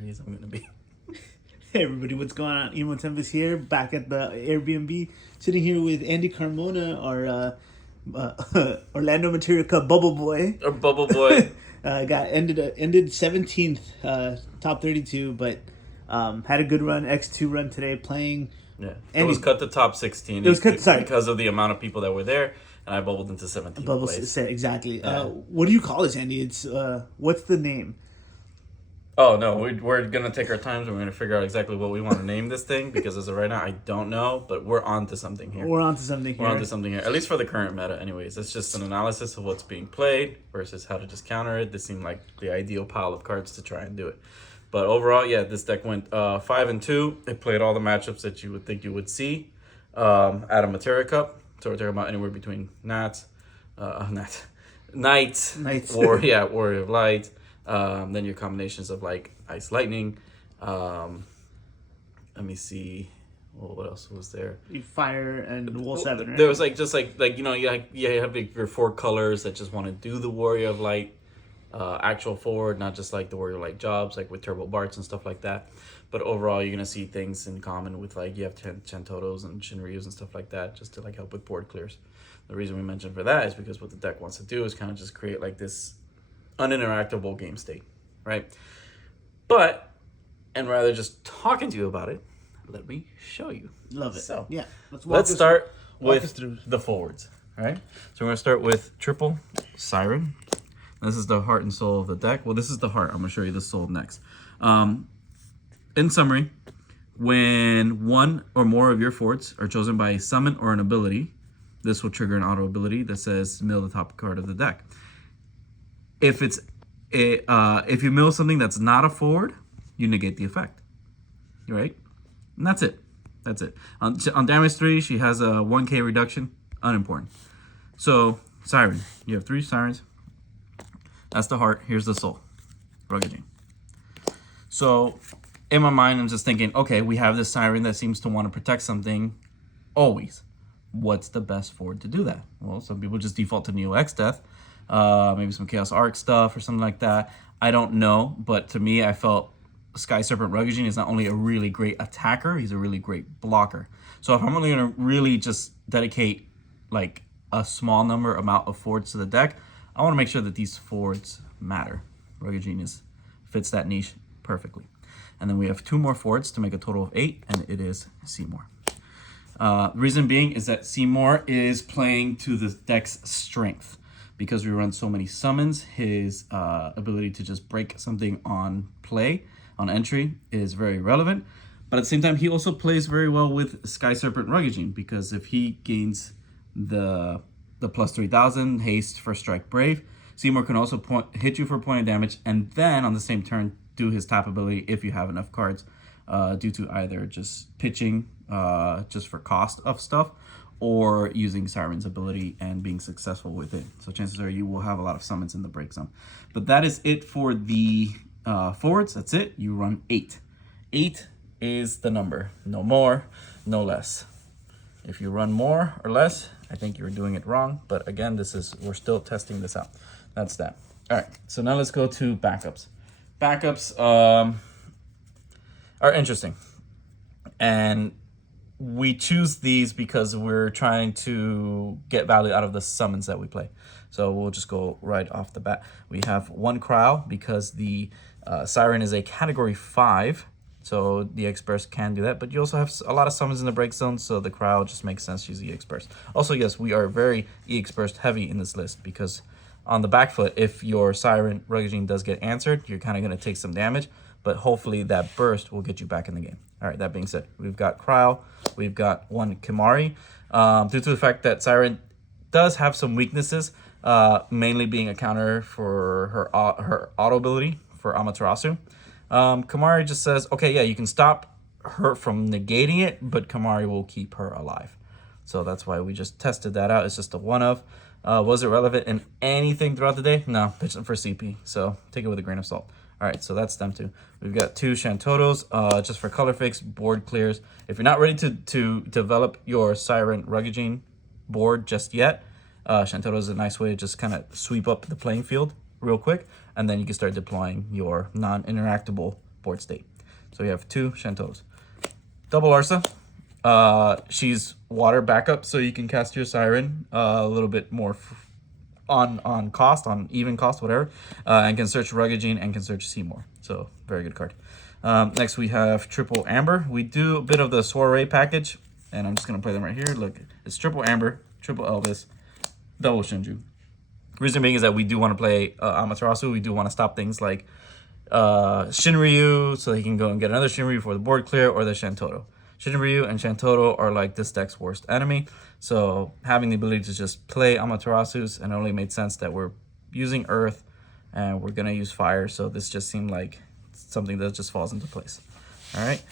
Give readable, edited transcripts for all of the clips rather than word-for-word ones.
crazy I'm gonna be. Hey everybody, what's going on? Emo Tempest here, back at the Airbnb, sitting here with Andy Carmona, our Orlando Materia Cup Bubble Boy. Or Bubble Boy. Got ended 17th, top 32, but had a good run, X2 run today, playing. Yeah, Andy, it was cut to top 16. It was cut. Sorry, because of the amount of people that were there, and I bubbled into 17th Bubble place. said exactly. Yeah. What do you call this, Andy? It's what's the name? Oh no, we're gonna take our times. We're gonna figure out exactly what we want to name this thing because as of right now, I don't know, but we're on to something here. We're on to something here. We're on to something here, at least for the current meta. Anyways, it's just an analysis of what's being played versus how to just counter it. This seemed like the ideal pile of cards to try and do it. But overall, yeah, this deck went 5-2. It played all the matchups that you would think you would see at a Materia Cup. So we're talking about anywhere between Knights, Warrior of Light. Then your combinations of like Ice Lightning. Let me see. Well, what else was there? Fire and Wall 7, right? There was like just like you know you have like your 4 colors that just want to do the Warrior of Light actual forward, not just like the Warrior of Light jobs like with Turbo Barts and stuff like that. But overall, you're gonna see things in common with like you have Chantotos and Shinryus and stuff like that just to like help with board clears. The reason we mentioned for that is because what the deck wants to do is kind of just create like this uninteractable game state, right? But, and rather just talking to you about it, let me show you. Love it. So, yeah, let's start with the forwards, all right? So we're going to start with triple Siren. This is the heart and soul of the deck. Well, this is the heart. I'm going to show you the soul next. In summary, when one or more of your forwards are chosen by a summon or an ability, this will trigger an auto ability that says mill the top card of the deck. If if you mill something that's not a forward, you negate the effect. Right? And that's it. That's it. On damage 3, she has a 1k reduction. Unimportant. So, Siren. You have 3 Sirens. That's the heart. Here's the soul. Ruggeding. So, in my mind, I'm just thinking, okay, we have this Siren that seems to want to protect something always. What's the best forward to do that? Well, some people just default to Neo X Death. Maybe some Chaos Arc stuff or something like that. I don't know, but to me, I felt Sky Serpent Ruggeding is not only a really great attacker, he's a really great blocker. So if I'm only going to really just dedicate like a small amount of forwards to the deck, I want to make sure that these forwards matter. Rugged Genius fits that niche perfectly. And then we have 2 more forwards to make a total of 8, and it is Seymour. Reason being is that Seymour is playing to the deck's strength. Because we run so many summons, his ability to just break something on play, on entry, is very relevant. But at the same time, he also plays very well with Sky Serpent Ruggeding, because if he gains the plus 3000 haste for Strike Brave, Seymour can also hit you for a point of damage, and then on the same turn do his tap ability if you have enough cards, due to either just pitching just for cost of stuff, or using Siren's ability and being successful with it. So chances are you will have a lot of summons in the break zone. But that is it for the forwards. That's it. You run 8. 8 is the number. No more, no less. If you run more or less, I think you're doing it wrong. But again, we're still testing this out. That's that. All right, so now let's go to backups. Backups are interesting. And we choose these because we're trying to get value out of the summons that we play. So we'll just go right off the bat. We have 1 Cryo because the Siren is a category 5. So the X-Burst can do that. But you also have a lot of summons in the break zone, so the Cryo just makes sense to use the X-Burst. Also, yes, we are very EX-Burst heavy in this list because on the back foot, if your Siren Ruggeding does get answered, you're kind of going to take some damage. But hopefully that burst will get you back in the game. All right, that being said, we've got Cryo, we've got 1 Kimari. Due to the fact that Siren does have some weaknesses, mainly being a counter for her auto ability for Amaterasu, Kimari just says, okay, yeah, you can stop her from negating it, but Kimari will keep her alive. So that's why we just tested that out. It's just a one-of. Was it relevant in anything throughout the day? No, pitched them for CP, so take it with a grain of salt. All right, so that's them 2. We've got 2 Shantotos, just for color fix, board clears. If you're not ready to develop your Siren Ruggeding board just yet, Shantoto is a nice way to just kind of sweep up the playing field real quick, and then you can start deploying your non-interactable board state. So you have 2 Shantotos. Double Arsa. She's water backup, so you can cast your Siren a little bit more on cost, on even cost, whatever, and can search Rugged and can search Seymour. So very good card. Next we have triple Amber. We do a bit of the Soiree package, and I'm just gonna play them right here. Look, it's triple Amber, triple Elvis, double Shinju. Reason being is that we do want to play Amaterasu. We do want to stop things like Shinryu, so he can go and get another Shinryu for the board clear, or the Shantoto. Shinryu and Shantoto are like this deck's worst enemy, so having the ability to just play Amaterasus, and it only made sense that we're using Earth and we're gonna use Fire, so this just seemed like something that just falls into place. All right,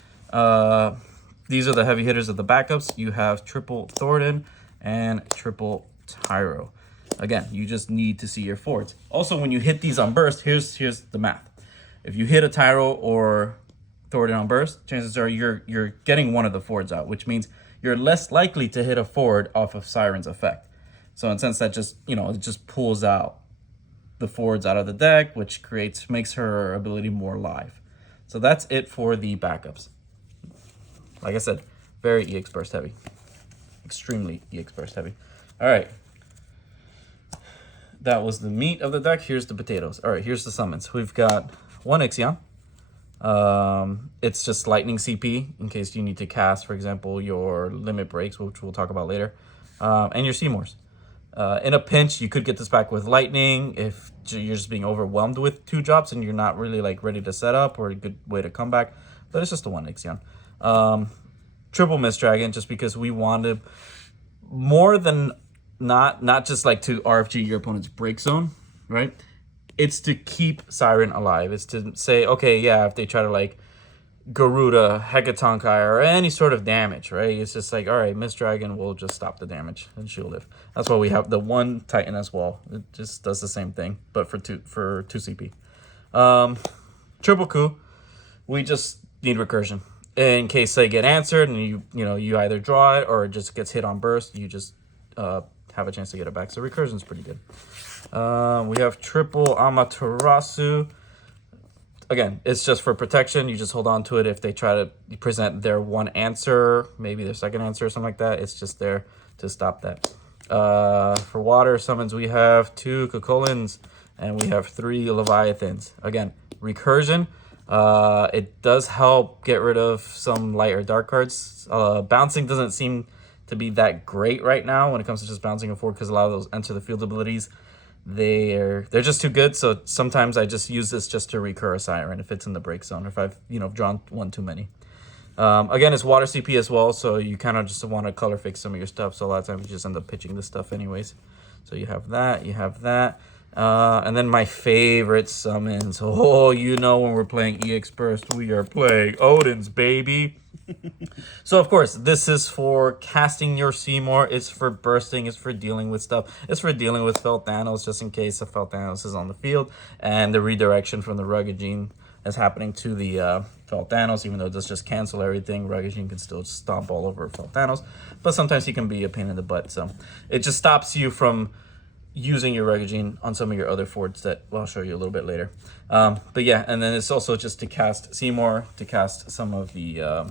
these are the heavy hitters of the backups. You have triple Thornton and triple Tyro. Again, you just need to see your forwards. Also, when you hit these on burst, here's the math. If you hit a Tyro or Thornton on burst, chances are you're getting one of the forwards out, which means you're less likely to hit a forward off of Siren's effect. So in a sense that just, it just pulls out the forwards out of the deck, which makes her ability more live. So that's it for the backups. Like I said, very EX burst heavy. Extremely EX burst heavy. All right. That was the meat of the deck. Here's the potatoes. All right, here's the summons. We've got 1 Ixion. It's just lightning CP in case you need to cast, for example, your limit breaks, which we'll talk about later, and your Seymours. In a pinch, you could get this back with lightning if you're just being overwhelmed with 2 drops and you're not really like ready to set up, or a good way to come back. But it's just a 1 Ixion. Triple Mist Dragon, just because we wanted more than not just like to RFG your opponent's break zone, right? It's to keep Siren alive. It's to say, okay, yeah, if they try to like Garuda, Hecatonkai, or any sort of damage, right? It's just like, all right, Mist Dragon will just stop the damage and she'll live. That's why we have the 1 Titan as well. It just does the same thing, but for 2 CP. Triple Coup, we just need recursion. In case they get answered and you either draw it or it just gets hit on burst, you just have a chance to get it back. So recursion is pretty good. We have triple Amaterasu. Again, it's just for protection. You just hold on to it if they try to present their 1 answer, maybe their 2nd answer or something like that. It's just there to stop that. For water summons, we have 2 Cocolins and we have 3 Leviathans. Again, recursion. It does help get rid of some light or dark cards. Bouncing doesn't seem to be that great right now when it comes to just bouncing a forward, because a lot of those enter the field abilities, they're just too good. So sometimes I just use this just to recur a Siren if it's in the break zone, or if I've drawn 1 too many. Again, it's water CP as well, so you kind of just want to color fix some of your stuff. So a lot of times you just end up pitching this stuff anyways. So you have that, and then my favorite summons. Oh, when we're playing EX Burst, we are playing Odin's, baby. So of course, this is for casting your Seymour. It's for bursting. It's for dealing with stuff. It's for dealing with Felt Thanos, just in case a Felt Thanos is on the field, and the redirection from the Rugged Gene is happening to the Felt Thanos. Even though it does just cancel everything, Rugged Gene can still stomp all over Felt Thanos. But sometimes he can be a pain in the butt. So it just stops you from using your Rugged Gene on some of your other forwards that I'll show you a little bit later. But yeah, and then it's also just to cast Seymour, to cast some of the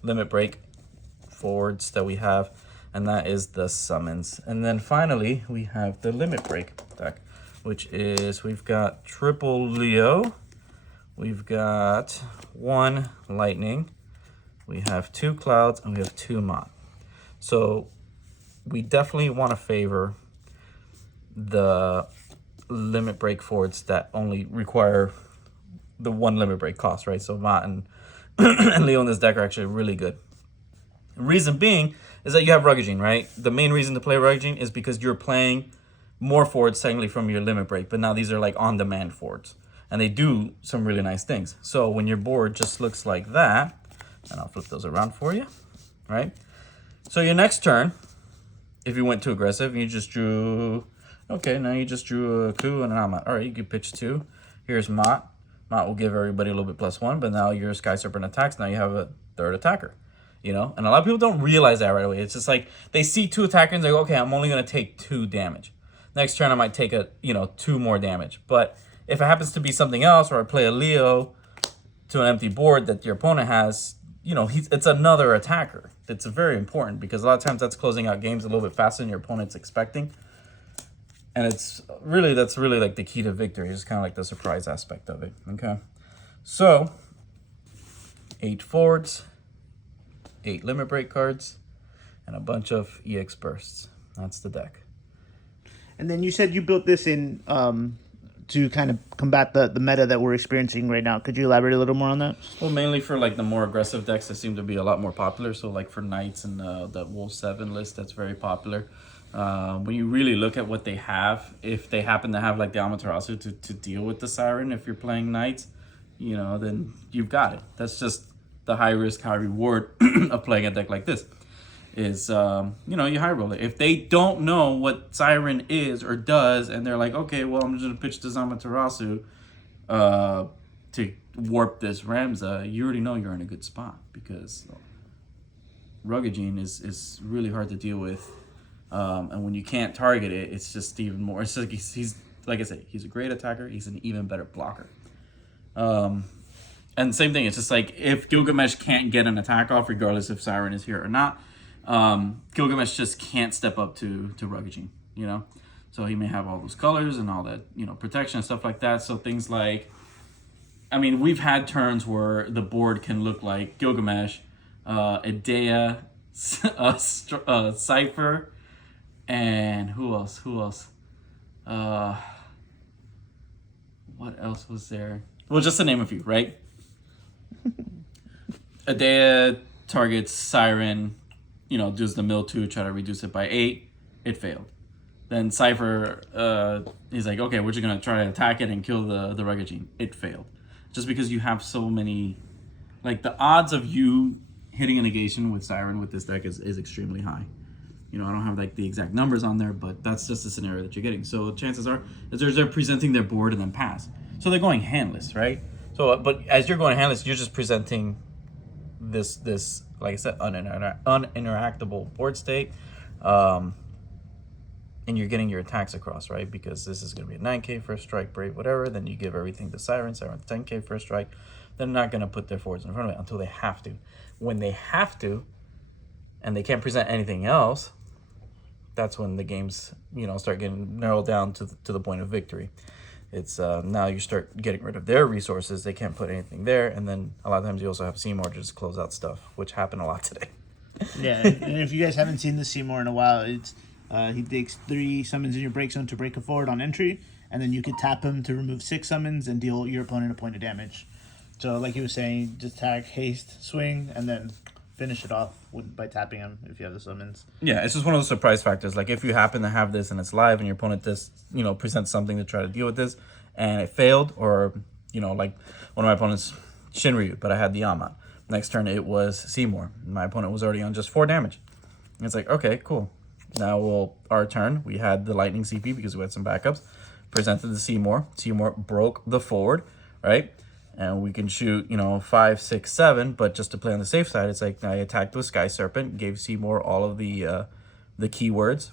limit break forwards that we have, and that is the summons. And then finally we have the limit break deck, which is, we've got triple Leo, we've got 1 lightning, we have 2 clouds, and we have 2 Mott. So we definitely want to favor the limit break forwards that only require the 1 limit break cost, right? So Mott and and Leo in this deck are actually really good. The reason being is that you have Rugged Gene, right? The main reason to play Rugged Gene is because you're playing more forwards technically from your limit break, but now these are like on-demand forwards, and they do some really nice things. So when your board just looks like that, and I'll flip those around for you, right? So your next turn, if you went too aggressive, you just drew, okay, now you just drew a Coup and an Amat. All right, you could pitch 2. Here's Mott. Mott will give everybody a little bit +1, but now your Sky Serpent attacks. Now you have a 3rd attacker, And a lot of people don't realize that right away. It's just like they see 2 attackers and they go, okay, I'm only going to take 2 damage. Next turn, I might take 2 more damage. But if it happens to be something else, or I play a Leo, to an empty board that your opponent has, it's another attacker. It's very important because a lot of times that's closing out games a little bit faster than your opponent's expecting. And that's really like the key to victory. It's kind of like the surprise aspect of it. Okay. So 8 forwards, 8 limit break cards, and a bunch of EX bursts. That's the deck. And then you said you built this in to kind of combat the meta that we're experiencing right now. Could you elaborate a little more on that? Well, mainly for like the more aggressive decks that seem to be a lot more popular. So like for Knights and the Wolf 7 list, that's very popular. When you really look at what they have, if they happen to have like the Amaterasu to deal with the Siren, if you're playing Knights, then you've got it. That's just the high risk, high reward of playing a deck like this. Is you high roll it. If they don't know what Siren is or does, and they're like, okay, well, I'm just gonna pitch this Amaterasu to warp this Ramza, you already know you're in a good spot because Ruggagene is really hard to deal with. And when you can't target it, it's just even more. It's like he's like I said, he's a great attacker. He's an even better blocker. And same thing. It's just like if Gilgamesh can't get an attack off, regardless if Siren is here or not, Gilgamesh just can't step up to Ruggagene. So he may have all those colors and all that protection and stuff like that. So things like, we've had turns where the board can look like Gilgamesh, Idea, Cypher. And who else? What else was there? Well, just to name a few, right? Adea targets Siren, does the mill 2, try to reduce it by 8. It failed. Then Cypher, he's like, okay, we're just going to try to attack it and kill the Ruggagene. It failed. Just because you have so many... Like, the odds of you hitting a negation with Siren with this deck is extremely high. I don't have like the exact numbers on there, but that's just the scenario that you're getting. So chances are is they're presenting their board and then pass. So they're going handless, right? So, but as you're going handless, you're just presenting this like I said, uninteractable board state, and you're getting your attacks across, right? Because this is going to be a 9K first strike, Brave, whatever. Then you give everything to Siren 10K first strike. They're not going to put their forwards in front of it until they have to. When they have to, and they can't present anything else, that's when the games, start getting narrowed down to the point of victory. It's now you start getting rid of their resources. They can't put anything there, and then a lot of times you also have Seymour just close out stuff, which happened a lot today. Yeah, and if you guys haven't seen the Seymour in a while, it's he takes 3 summons in your break zone to break a forward on entry, and then you could tap him to remove 6 summons and deal your opponent a point of damage. So like he was saying, just attack, haste, swing, and then finish it off by tapping him if you have the summons. Yeah, it's just one of those surprise factors. Like if you happen to have this and it's live and your opponent just, presents something to try to deal with this and it failed, or, like one of my opponents, Shinryu, but I had the Yama. Next turn it was Seymour. My opponent was already on just 4 damage. And it's like, okay, cool. Now our turn, we had the lightning CP because we had some backups. Presented the Seymour. Seymour broke the forward, right? And we can shoot, 5, 6, 7, but just to play on the safe side, it's like I attacked with Sky Serpent, gave Seymour all of the keywords,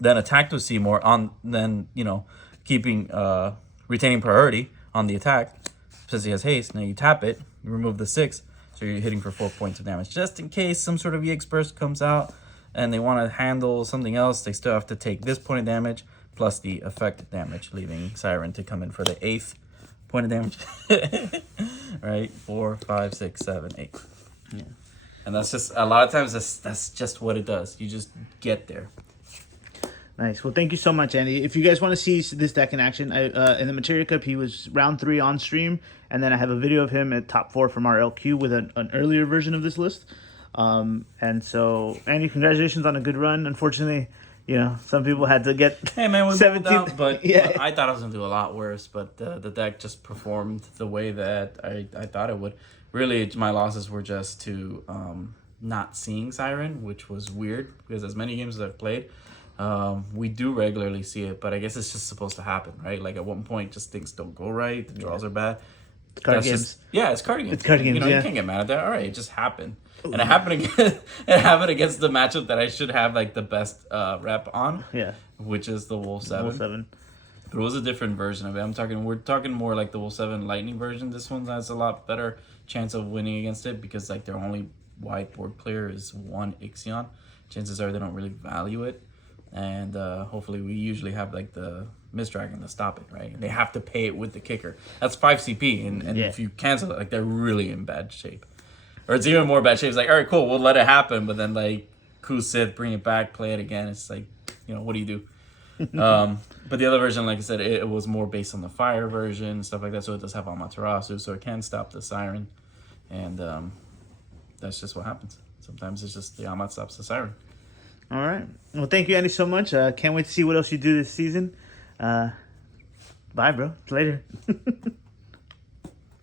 then attacked with Seymour keeping retaining priority on the attack since he has haste. Now you tap it, you remove the 6, so you're hitting for 4 points of damage. Just in case some sort of EX burst comes out and they want to handle something else, they still have to take this point of damage plus the effect damage, leaving Siren to come in for the 8th point of damage. Right? 4, 5, 6, 7, 8. Yeah. And that's just a lot of times that's just what it does. You just get there. Nice. Well, thank you so much, Andy. If you guys want to see this deck in action, in the Materia Cup, he was round 3 on stream, and then I have a video of him at top 4 from our LQ with an earlier version of this list. And so, Andy, congratulations on a good run. Unfortunately, some people had to get 17th out, but yeah. I thought I was gonna do a lot worse. But the deck just performed the way that I thought it would. Really, my losses were just to not seeing Siren, which was weird because as many games as I've played, we do regularly see it. But I guess it's just supposed to happen, right? Like at one point, just things don't go right. The draws are bad. Card games. It's card games. It's card games. You can't get mad at that. All right, it just happened. And it happened against the matchup that I should have like the best rep on. Yeah. Which is the Wolf 7. There was a different version of it. We're talking more like the Will 7 Lightning version. This one has a lot better chance of winning against it because like their only whiteboard player is one Ixion. Chances are they don't really value it. And hopefully we usually have like the Mist Dragon to stop it, right? They have to pay it with the kicker. That's 5 CP, and if you cancel it, like they're really in bad shape. Or it's even more bad shape. It's like, all right, cool, we'll let it happen, but then like Coup Sith, bring it back, play it again. It's like, what do you do? But the other version, like I said, it was more based on the fire version, stuff like that. So it does have Amaterasu, so it can stop the Siren, and that's just what happens. Sometimes it's just the Amat stops the Siren. All right. Well, thank you, Andy, so much. Can't wait to see what else you do this season. Bye, bro. Later.